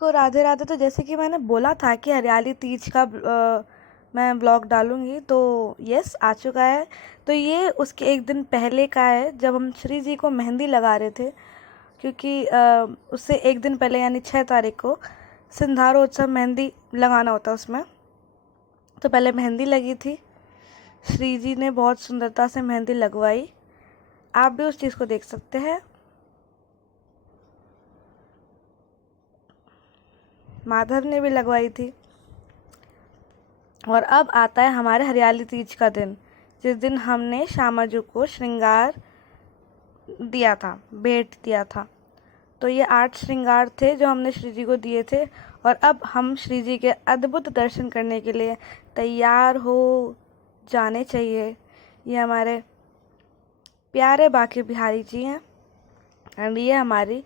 को राधे राधे। तो जैसे कि मैंने बोला था कि हरियाली तीज का मैं ब्लॉग डालूंगी, तो यस आ चुका है। तो ये उसके एक दिन पहले का है, जब हम श्री जी को मेहंदी लगा रहे थे, क्योंकि उससे एक दिन पहले यानी 6 तारीख को सिंधारोत्सव मेहंदी लगाना होता है उसमें। तो पहले मेहंदी लगी थी, श्री जी ने बहुत सुंदरता से मेहंदी लगवाई। आप भी उस चीज़ को देख सकते हैं। माधव ने भी लगवाई थी। और अब आता है हमारे हरियाली तीज का दिन, जिस दिन हमने श्यामा जी को श्रृंगार दिया था, भेंट दिया था। तो ये 8 श्रृंगार थे जो हमने श्री जी को दिए थे। और अब हम श्री जी के अद्भुत दर्शन करने के लिए तैयार हो जाने चाहिए। ये हमारे प्यारे बांके बिहारी जी हैं, एंड ये हमारी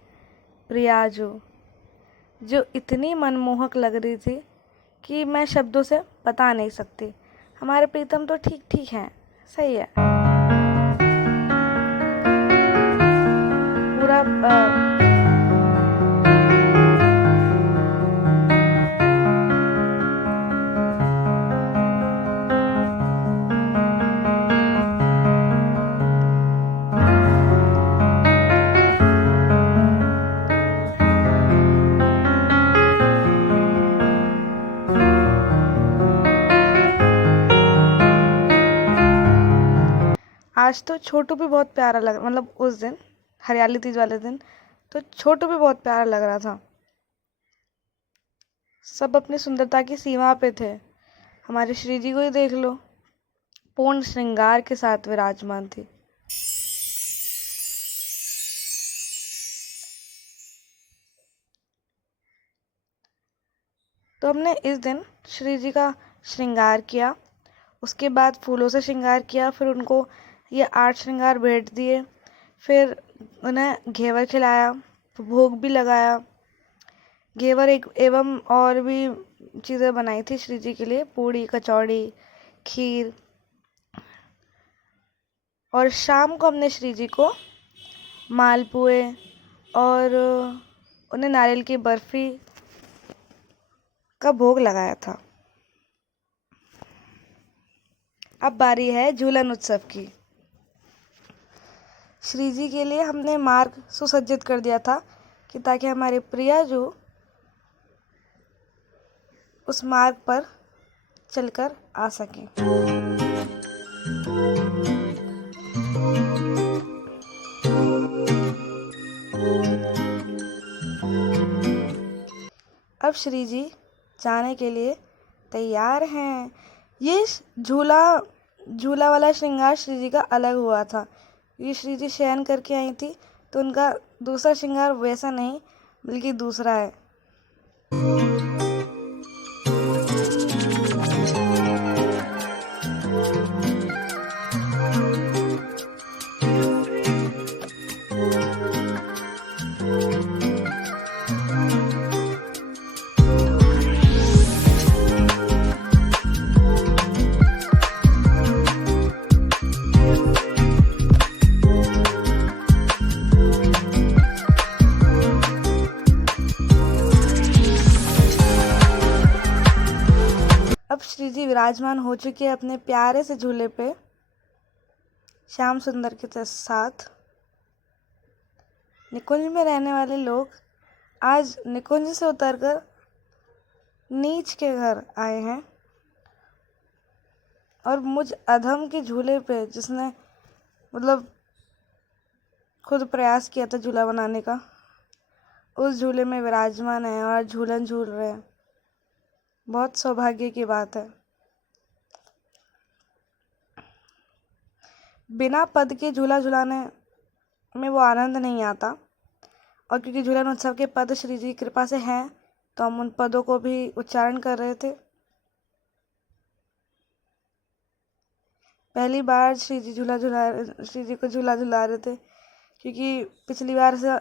प्रिया जो इतनी मनमोहक लग रही थी कि मैं शब्दों से बता नहीं सकती। हमारे प्रीतम तो ठीक ठीक हैं, सही है पूरा। आज तो छोटू भी बहुत प्यारा लग, मतलब उस दिन हरियाली तीज वाले दिन तो छोटू भी बहुत प्यारा लग रहा था। सब अपनी सुंदरता की सीमा पे थे। हमारे श्री जी को ही देख लो, पूर्ण श्रृंगार के साथ विराजमान थी। तो हमने इस दिन श्री जी का श्रृंगार किया, उसके बाद फूलों से श्रृंगार किया, फिर उनको ये 8 श्रृंगार भेंट दिए, फिर उन्हें घेवर खिलाया, भोग भी लगाया। घेवर एक एवं और भी चीज़ें बनाई थी श्री जी के लिए, पूड़ी कचौड़ी खीर। और शाम को हमने श्री जी को मालपुए और उन्हें नारियल की बर्फ़ी का भोग लगाया था। अब बारी है झूलन उत्सव की। श्री जी के लिए हमने मार्ग सुसज्जित कर दिया था कि ताकि हमारे प्रिया जो उस मार्ग पर चलकर आ सकें। अब श्री जी जाने के लिए तैयार हैं। ये झूला वाला श्रृंगार श्री जी का अलग हुआ था। ये श्री जी शयन करके आई थी, तो उनका दूसरा श्रृंगार वैसा नहीं बल्कि दूसरा है। अब श्री जी विराजमान हो चुके हैं अपने प्यारे से झूले पे श्याम सुंदर के साथ। निकुंज में रहने वाले लोग आज निकुंज से उतरकर नीच के घर आए हैं, और मुझ अधम के झूले पे, जिसने मतलब खुद प्रयास किया था झूला बनाने का, उस झूले में विराजमान है और झूलन झूल रहे हैं। बहुत सौभाग्य की बात है। बिना पद के झूला झुलाने में वो आनंद नहीं आता, और क्योंकि झूलन उत्सव के पद श्री जी की कृपा से हैं, तो हम उन पदों को भी उच्चारण कर रहे थे। पहली बार श्री जी को झूला झुला रहे थे, क्योंकि पिछली बार से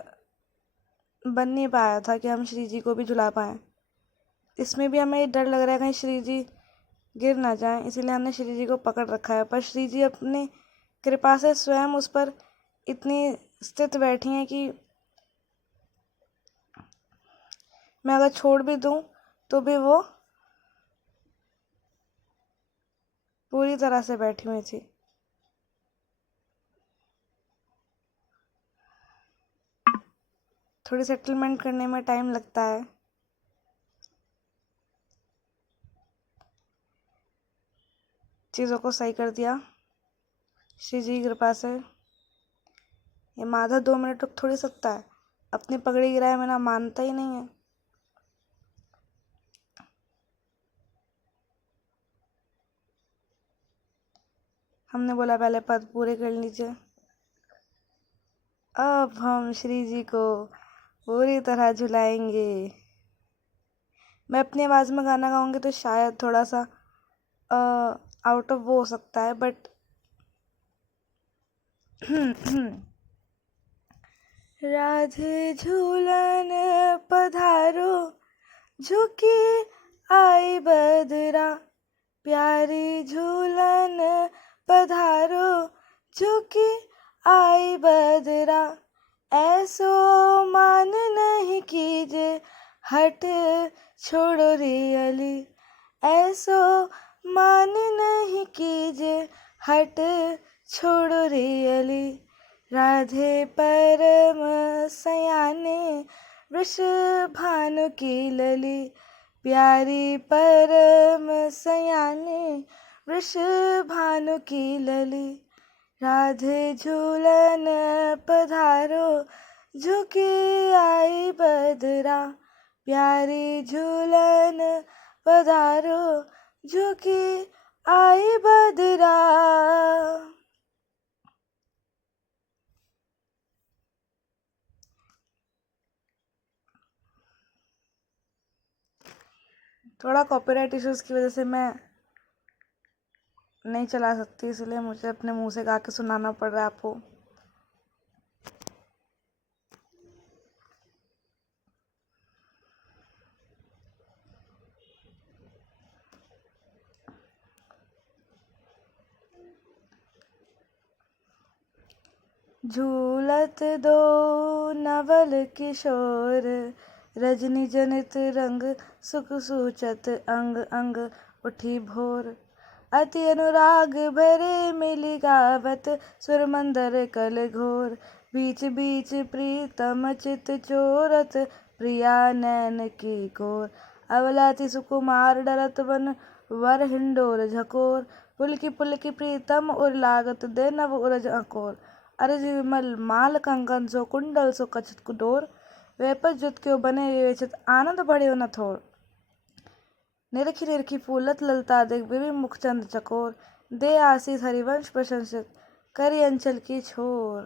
बन नहीं पाया था कि हम श्री जी को भी झुला पाएँ। इसमें भी हमें डर लग रहा है कहीं श्री जी गिर ना जाएं, इसीलिए हमने श्री जी को पकड़ रखा है। पर श्री जी अपनी कृपा से स्वयं उस पर इतनी स्थित बैठी हैं कि मैं अगर छोड़ भी दूं तो भी वो पूरी तरह से बैठी हुई थी। थोड़ी सेटलमेंट करने में टाइम लगता है। चीज़ों को सही कर दिया श्री जी की कृपा से। ये माधव 2 मिनट रुक थोड़ी सकता है, अपनी पगड़ी गिराए मेरा मानता ही नहीं है। हमने बोला पहले पद पूरे कर लीजिए। अब हम श्री जी को पूरी तरह झुलाएंगे। मैं अपनी आवाज़ में गाना गाऊंगी तो शायद थोड़ा सा आउट ऑफ वो हो सकता है, बट राधे झूलन पधारो झुकी आई बदरा, प्यारी झूलन पधारो झुकी आई बदरा, ऐसो मान नहीं कीजे हट छोड़ो रे अली, ऐसो मान नहीं कीजे हट छोड़ो रे अली, राधे परम सयाने वृष भानु की लली, प्यारी परम सयाने वृष भानु की लली, राधे झूलन पधारो झुकी आई बदरा, प्यारी झूलन पधारो झुकी आई बदरा। थोड़ा कॉपीराइट इश्यूज की वजह से मैं नहीं चला सकती, इसलिए मुझे अपने मुंह से गा के सुनाना पड़ रहा है आपको। झूलत दो नवल किशोर, रजनी जनित रंग सुख सूचत अंग अंग उठी भोर, अति अनुराग भरे मिली गावत सुर मंदर कल घोर, बीच बीच प्रीतम चित चोरत प्रिया नैन की कोर, अवलाति सुकुमार डरत वन वर हिंडोर झकोर, पुलकी प्रीतम उर लागत दे नव उरज अकोर, अरज विमल माल कंकन सो कुंडल सो कछत कुडोर, वेपस जुत क्यों बने विवेचित आनंद बढ़े न थोर, निरखी निरखी फूलत ललता देख बिबि मुखचंद चकोर, दे आशीष हरिवंश प्रशंसित करी अंचल की छोर,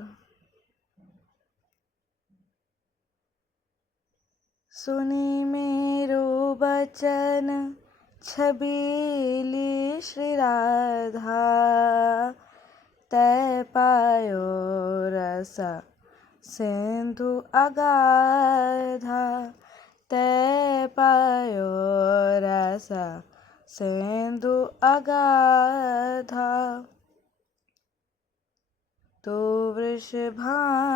सुनी मेरो बचन छबीली श्री राधा, तै पायो रसा सिंधु अगाधा, तै पायो रसा सिंधु अगाधा, तो वृषभानु